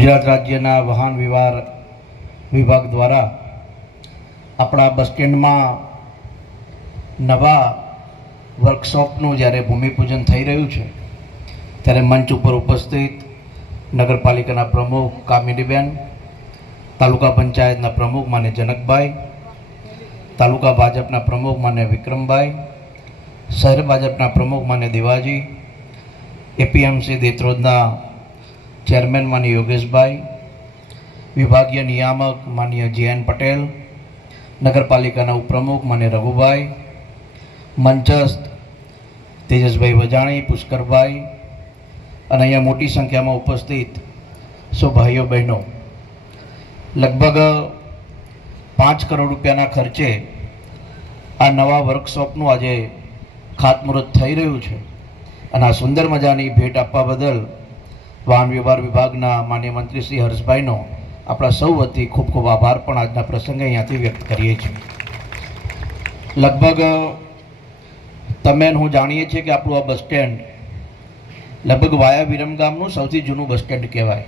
ગુજરાત રાજ્યના વાહન વ્યવહાર વિભાગ દ્વારા આપણા બસ સ્ટેન્ડમાં નવા વર્કશોપનું જ્યારે ભૂમિપૂજન થઈ રહ્યું છે ત્યારે મંચ ઉપર ઉપસ્થિત નગરપાલિકાના પ્રમુખ કામિનીબેન, તાલુકા પંચાયતના પ્રમુખ માન્ય જનકભાઈ, તાલુકા ભાજપના પ્રમુખ માન્ય વિક્રમભાઈ, શહેર ભાજપના પ્રમુખ માન્ય દેવાજી, એપીએમસી દેત્રોદના ચેરમેન માન્ય યોગેશભાઈ, વિભાગીય નિયામક માન્ય JN પટેલ, નગરપાલિકાના ઉપપ્રમુખ માન્ય રઘુભાઈ, મંચસ્થ તેજસભાઈ વજાણી, પુષ્કરભાઈ અને અહીંયા મોટી સંખ્યામાં ઉપસ્થિત સૌ ભાઈઓ બહેનો, લગભગ 5 કરોડ રૂપિયાના ખર્ચે આ નવા વર્કશોપનું આજે ખાતમુહૂર્ત થઈ રહ્યું છે અને આ સુંદર મજાની ભેટ આપવા બદલ વાહન વ્યવહાર વિભાગના માન્ય મંત્રી શ્રી હર્ષભાઈનો આપણા સૌ વતી ખૂબ ખૂબ આભાર પણ આજના પ્રસંગે અહીંયાથી વ્યક્ત કરીએ છીએ. લગભગ તમે હું જાણીએ છીએ કે આપણું આ બસ સ્ટેન્ડ લગભગ વાયા વિરમગામનું સૌથી જૂનું બસ સ્ટેન્ડ કહેવાય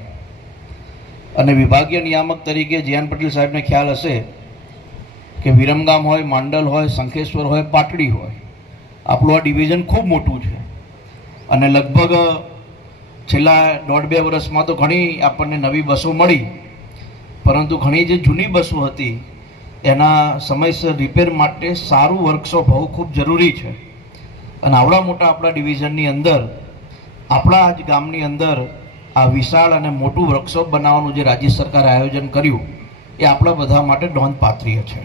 અને વિભાગીય નિયામક તરીકે JN પટેલ સાહેબને ખ્યાલ હશે કે વિરમગામ હોય, માંડલ હોય, શંખેશ્વર હોય, પાટડી હોય, આપણું આ ડિવિઝન ખૂબ મોટું છે અને લગભગ છેલ્લા 1.5-2 વર્ષમાં તો ઘણી આપણને નવી બસો મળી, પરંતુ ઘણી જે જૂની બસો હતી એના સમયસર રિપેર માટે સારું વર્કશોપ હોવું ખૂબ જરૂરી છે અને આવડા મોટા આપણા ડિવિઝનની અંદર આપણા જ ગામની અંદર આ વિશાળ અને મોટું વર્કશોપ બનાવવાનું જે રાજ્ય સરકારે આયોજન કર્યું એ આપણા બધા માટે નોંધપાત્રીય છે.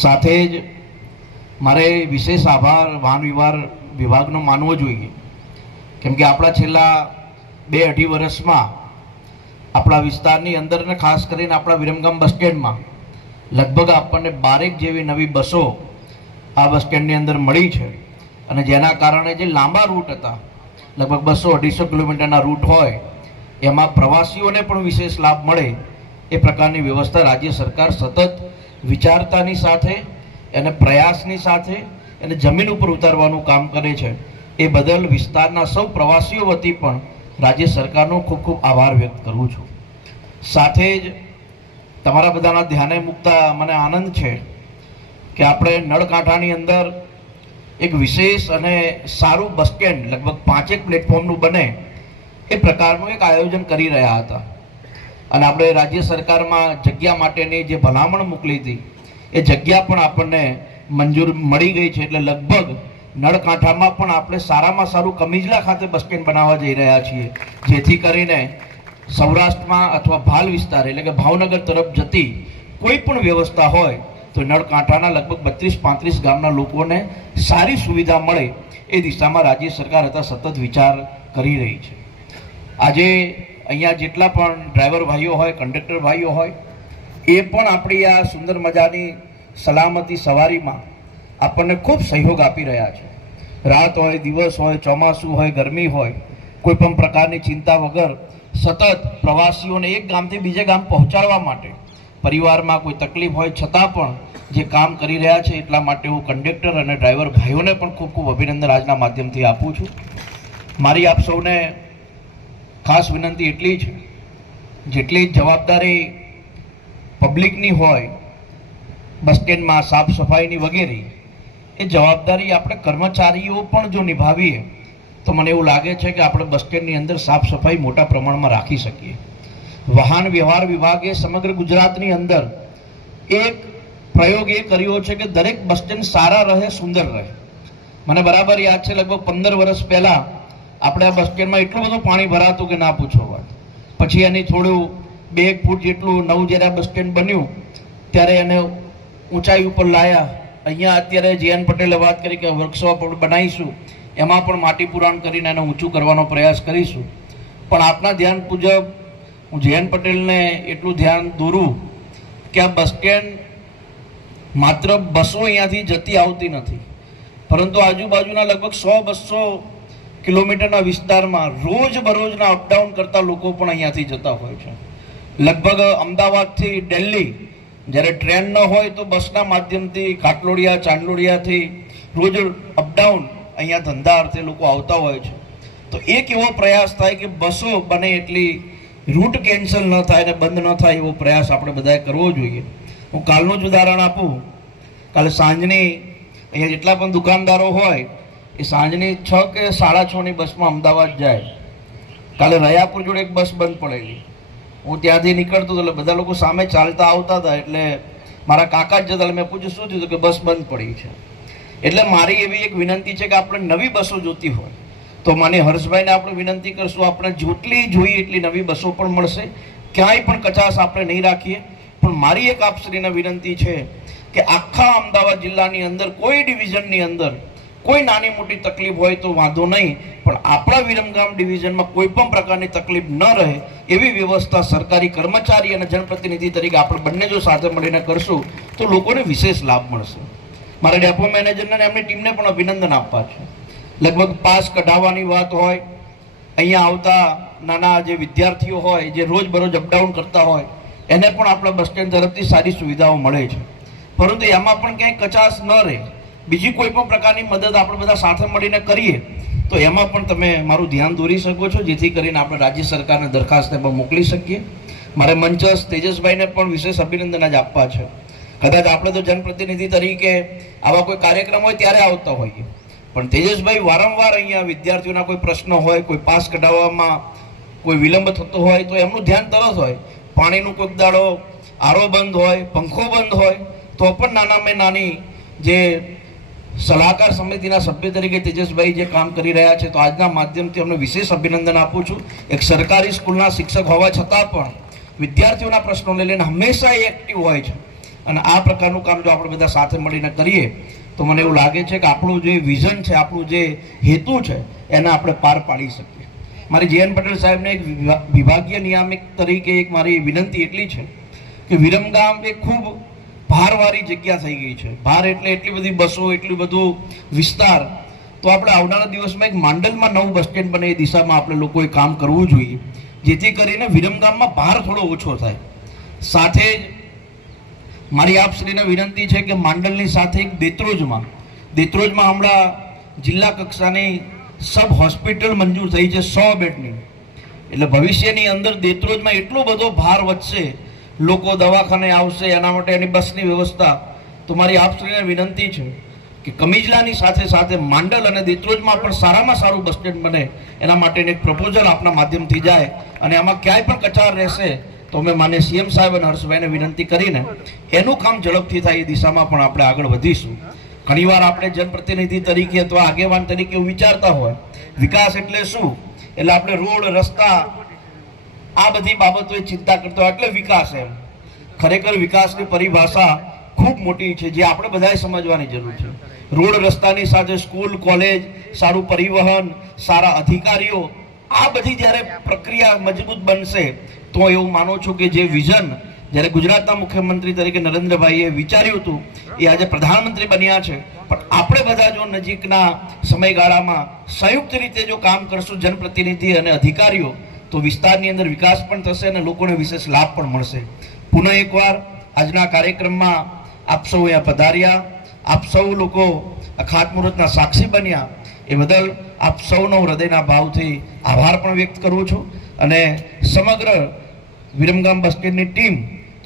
સાથે જ મારે વિશેષ આભાર વાહન વ્યવહાર વિભાગનો માનવો જોઈએ, કેમ કે આપણા છેલ્લા 2-2.5 વર્ષમાં આપણા વિસ્તારની અંદર ને ખાસ કરીને આપણા વિરમગામ બસ સ્ટેન્ડમાં લગભગ આપણને 12 જેવી નવી બસો આ બસ સ્ટેન્ડની અંદર મળી છે અને જેના કારણે જે લાંબા રૂટ હતા, લગભગ 200-250 કિલોમીટરના રૂટ હોય, એમાં પ્રવાસીઓને પણ વિશેષ લાભ મળે એ પ્રકારની વ્યવસ્થા રાજ્ય સરકાર સતત વિચારતાની સાથે અને પ્રયાસની સાથે અને જમીન ઉપર ઉતારવાનું કામ કરે છે. એ બદલ વિસ્તારના સૌ પ્રવાસીઓ વતી પણ રાજ્ય સરકારનો ખૂબ ખૂબ આભાર વ્યક્ત કરું છું. સાથે જ તમારા બધાના ધ્યાને મૂકતા મને આનંદ છે કે આપણે નળકાંઠાની અંદર એક વિશેષ અને સારું બસ સ્ટેન્ડ લગભગ 5 પ્લેટફોર્મનું બને એ પ્રકારનું એક આયોજન કરી રહ્યા હતા અને આપણે રાજ્ય સરકારમાં જગ્યા માટેની જે ભલામણ મોકલી હતી એ જગ્યા પણ આપણને મંજૂર મળી ગઈ છે. એટલે લગભગ નળકાંઠામાં પણ આપણે સારામાં સારું કમિજલા ખાતે બસ સ્ટેન્ડ બનાવવા જઈ રહ્યા છીએ, જેથી કરીને સૌરાષ્ટ્રમાં અથવા ભાલ વિસ્તાર એટલે કે ભાવનગર તરફ જતી કોઈ પણ વ્યવસ્થા હોય તો નળકાંઠાના લગભગ 32-35 ગામના લોકોને સારી સુવિધા મળે એ દિશામાં રાજ્ય સરકાર હતા સતત વિચાર કરી રહી છે. આજે અહીંયા જેટલા પણ ડ્રાઈવર ભાઈઓ હોય, કંડક્ટર ભાઈઓ હોય, એ પણ આપણી આ સુંદર મજાની સલામતી સવારીમાં આપણને ખૂબ સહયોગ આપી રહ્યા છે. રાત હોય, દિવસ હોય, ચોમાસું હોય, ગરમી હોય, કોઈ પણ પ્રકારની ચિંતા વગર સતત પ્રવાસીઓને એક ગામથી બીજે ગામ પહોંચાડવા માટે પરિવારમાં કોઈ તકલીફ હોય છતાં પણ જે કામ કરી રહ્યા છે એટલા માટે હું કંડક્ટર અને ડ્રાઈવર ભાઈઓને પણ ખૂબ ખૂબ અભિનંદન આજના માધ્યમથી આપું છું. મારી આપ સૌને ખાસ વિનંતી એટલી છે, જેટલી જવાબદારી પબ્લિકની હોય બસ સ્ટેન્ડમાં સાફ સફાઈની વગેરે, એ જવાબદારી આપણે કર્મચારીઓ પણ જો નિભાવીએ તો મને એવું લાગે છે કે આપણે બસ સ્ટેન્ડની અંદર સાફ સફાઈ મોટા પ્રમાણમાં રાખી શકીએ. વાહન વ્યવહાર વિભાગે સમગ્ર ગુજરાતની અંદર એક પ્રયોગ એ કર્યો છે કે દરેક બસ સ્ટેન્ડ સારા રહે, સુંદર રહે. મને બરાબર યાદ છે, લગભગ 15 વર્ષ પહેલાં આપણે આ બસ સ્ટેન્ડમાં એટલું બધું પાણી ભરાતું કે ના પૂછો વાત. પછી એની થોડું 2 ફૂટ જેટલું નવું જ્યારે બસ સ્ટેન્ડ બન્યું ત્યારે એને ઊંચાઈ ઉપર લાયા. અહીંયા અત્યારે JN પટેલે વાત કરી કે વર્કશોપ બનાવીશું, એમાં પણ માટી પુરાણ કરીને એને ઊંચું કરવાનો પ્રયાસ કરીશું. પણ આપના ધ્યાન મુજબ હું JN પટેલને એટલું ધ્યાન દોરું કે આ બસ સ્ટેન્ડ માત્ર બસો અહીંયાથી જતી આવતી નથી, પરંતુ આજુબાજુના લગભગ 100-200 કિલોમીટરના વિસ્તારમાં રોજ બરોજના અપડાઉન કરતા લોકો પણ અહીંયાથી જતા હોય છે. લગભગ અમદાવાદથી દિલ્હી જ્યારે ટ્રેન ન હોય તો બસના માધ્યમથી કાટલોડિયા, ચાંદલોડિયાથી રોજ અપડાઉન અહીંયા ધંધા અર્થે લોકો આવતા હોય છે. તો એક એવો પ્રયાસ થાય કે બસો બને એટલી રૂટ કેન્સલ ન થાય અને બંધ ન થાય એવો પ્રયાસ આપણે બધાએ કરવો જોઈએ. હું કાલનું જ ઉદાહરણ આપું. કાલે સાંજની અહીંયા જેટલા પણ દુકાનદારો હોય એ સાંજની 6 કે 6:30ની બસમાં અમદાવાદ જાય. કાલે રયાપુર જોડે એક બસ બંધ પડેલી. હું ત્યાંથી નીકળતો હતો એટલે બધા લોકો સામે ચાલતા આવતા હતા, એટલે મારા કાકા જ જતા, મેં પૂછ્યું શું થયું, કે બસ બંધ પડી છે. એટલે મારી એવી એક વિનંતી છે કે આપણે નવી બસો જોતી હોય તો માન્ય હર્ષભાઈને આપણે વિનંતી કરશું, આપણે જેટલી જોઈએ એટલી નવી બસો પણ મળશે, ક્યાંય પણ કચાશ આપણે નહીં રાખીએ. પણ મારી એક આપશ્રીને વિનંતી છે કે આખા અમદાવાદ જિલ્લાની અંદર કોઈ ડિવિઝનની અંદર કોઈ નાની મોટી તકલીફ હોય તો વાંધો નહીં, પણ આપણા વિરમગામ ડિવિઝનમાં કોઈ પણ પ્રકારની તકલીફ ન રહે એવી વ્યવસ્થા સરકારી કર્મચારી અને જનપ્રતિનિધિ તરીકે આપણે બંને જો સાથે મળીને કરશું તો લોકોને વિશેષ લાભ મળશે. મારા ડેપો મેનેજરને અને એમની ટીમને પણ અભિનંદન આપવા છે. લગભગ પાસ કઢાવવાની વાત હોય, અહીંયા આવતા નાના જે વિદ્યાર્થીઓ હોય જે રોજબરોજ અપડાઉન કરતા હોય એને પણ આપણા બસ સ્ટેન્ડ તરફથી સારી સુવિધાઓ મળે છે. પરંતુ એમાં પણ ક્યાંય કચાશ ન રહે, બીજી કોઈ પણ પ્રકારની મદદ આપણે બધા સાથે મળીને કરીએ તો એમાં પણ તમે મારું ધ્યાન દોરી શકો છો, જેથી કરીને આપણે રાજ્ય સરકારને દરખાસ્ત પણ મોકલી શકીએ. મારે મંચસ્થ તેજસભાઈને પણ વિશેષ અભિનંદન જ આપવા છે. કદાચ આપણે તો જનપ્રતિનિધિ તરીકે આવા કોઈ કાર્યક્રમ હોય ત્યારે આવતા હોઈએ, પણ તેજસભાઈ વારંવાર અહીંયા વિદ્યાર્થીઓના કોઈ પ્રશ્ન હોય, કોઈ પાસ કઢાવવામાં કોઈ વિલંબ થતો હોય તો એમનું ધ્યાન તરત હોય. પાણીનું કોઈક દાડો આરો બંધ હોય, પંખો બંધ હોય તો પણ નાનામાં નાની જે સલાહકાર સમિતિના સભ્ય તરીકે તેજસભાઈ જે કામ કરી રહ્યા છે, તો આજના માધ્યમથી અમને વિશેષ અભિનંદન આપું છું. એક સરકારી સ્કૂલના શિક્ષક હોવા છતાં પણ વિદ્યાર્થીઓના પ્રશ્નોને લઈને હંમેશા એ એક્ટિવ હોય છે. અને આ પ્રકારનું કામ જો આપણે બધા સાથે મળીને કરીએ તો મને એવું લાગે છે કે આપણું જે વિઝન છે, આપણું જે હેતુ છે એને આપણે પાર પાડી શકીએ. મારી JN પટેલ સાહેબને એક વિભાગીય નિયામક તરીકે એક મારી વિનંતી એટલી છે કે વિરમગામ એ ખૂબ ભારવાળી જગ્યા થઈ ગઈ છે. ભાર એટલે એટલી બધી બસો, એટલું બધું વિસ્તાર. તો આપણે આવનારા દિવસમાં એક માંડલમાં નવું બસ સ્ટેન્ડ બને એ દિશામાં આપણે લોકોએ કામ કરવું જોઈએ, જેથી કરીને વિરમગામમાં ભાર થોડો ઓછો થાય. સાથે જ મારી આપશ્રીને વિનંતી છે કે માંડલની સાથે એક દેત્રોજમાં હમણાં જિલ્લા કક્ષાની સબ હોસ્પિટલ મંજૂર થઈ છે 100 બેડની. એટલે ભવિષ્યની અંદર દેત્રોજમાં એટલો બધો ભાર વધશે, લોકો દવાખાને આવશે, એના માટે એની બસની વ્યવસ્થા. તો મારી આપશ્રીને વિનંતી છે કે કમિજલાની સાથે સાથે માંડલ અને દેત્રોજમાં પણ સારામાં સારું બસ સ્ટેન્ડ બને એના માટેનું એક પ્રપોઝલ આપના માધ્યમથી જાય, અને આમાં ક્યાંય પણ કચાર રહેશે તો અમે માન્ય CM સાહેબ અને હર્ષભાઈને વિનંતી કરીને એનું કામ ઝડપથી થાય એ દિશામાં પણ આપણે આગળ વધીશું. ઘણીવાર આપણે જનપ્રતિનિધિ તરીકે અથવા આગેવાન તરીકે એવું વિચારતા હોય વિકાસ એટલે શું, એટલે આપણે રોડ, રસ્તા આ બધી બાબતોએ ચિંતા કરતા હોય એટલે વિકાસ. એમ ખરેખર વિકાસની પરિભાષા ખૂબ મોટી છે જે આપણે બધાએ સમજવાની જરૂર છે. રોડ રસ્તાની સાથે સ્કૂલ, કોલેજ, સારું પરિવહન, સારા અધિકારીઓ, આ બધી જ્યારે પ્રક્રિયા મજબૂત બનશે તો એવું માનું છું કે જે વિઝન જ્યારે ગુજરાતના મુખ્યમંત્રી તરીકે નરેન્દ્રભાઈએ વિચાર્યું હતું એ આજે પ્રધાનમંત્રી બન્યા છે. પણ આપણે બધા જો નજીકના સમયગાળામાં સંયુક્ત રીતે જો કામ કરશું જનપ્રતિનિધિ અને અધિકારીઓ, તો વિસ્તારની અંદર વિકાસ પણ થશે અને લોકોને વિશેષ લાભ પણ મળશે. પુનઃ એકવાર આજના કાર્યક્રમમાં આપ સૌ અહીંયા પધાર્યા, આપ સૌ લોકો આ ખાતમુહૂર્તના સાક્ષી બન્યા એ બદલ આપ સૌનો હૃદયના ભાવથી આભાર પણ વ્યક્ત કરું છું. અને સમગ્ર વિરમગામ બસ સ્ટેન્ડની ટીમ,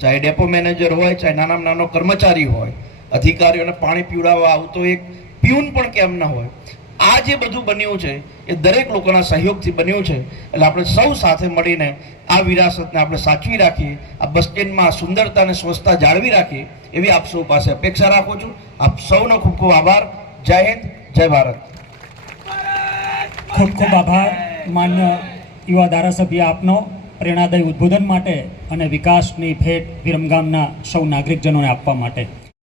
ચાહે ડેપો મેનેજર હોય, ચાહે નાનામાં નાનો કર્મચારી હોય, અધિકારીઓને પાણી પીવડાવવા આવતો એક પ્યુન પણ કેમ ન હોય, આ જે બધું બન્યું છે એ દરેક લોકોના સહયોગથી બન્યું છે. એટલે આપણે સૌ સાથે મળીને આ વિરાસતને આપણે સાચવી રાખીએ, આ બસ સ્ટેન્ડમાં સુંદરતા અને સ્વચ્છતા જાળવી રાખીએ એવી આપ સૌ પાસે અપેક્ષા રાખું છું. આપ સૌનો ખૂબ ખૂબ આભાર. જય હિન્દ, જય ભારત. ખૂબ ખૂબ આભાર માન્ય યુવા ધારાસભ્ય આપનો પ્રેરણાદાયી ઉદ્બોધન માટે અને વિકાસની ભેટ વિરમગામના સૌ નાગરિકજનોને આપવા માટે.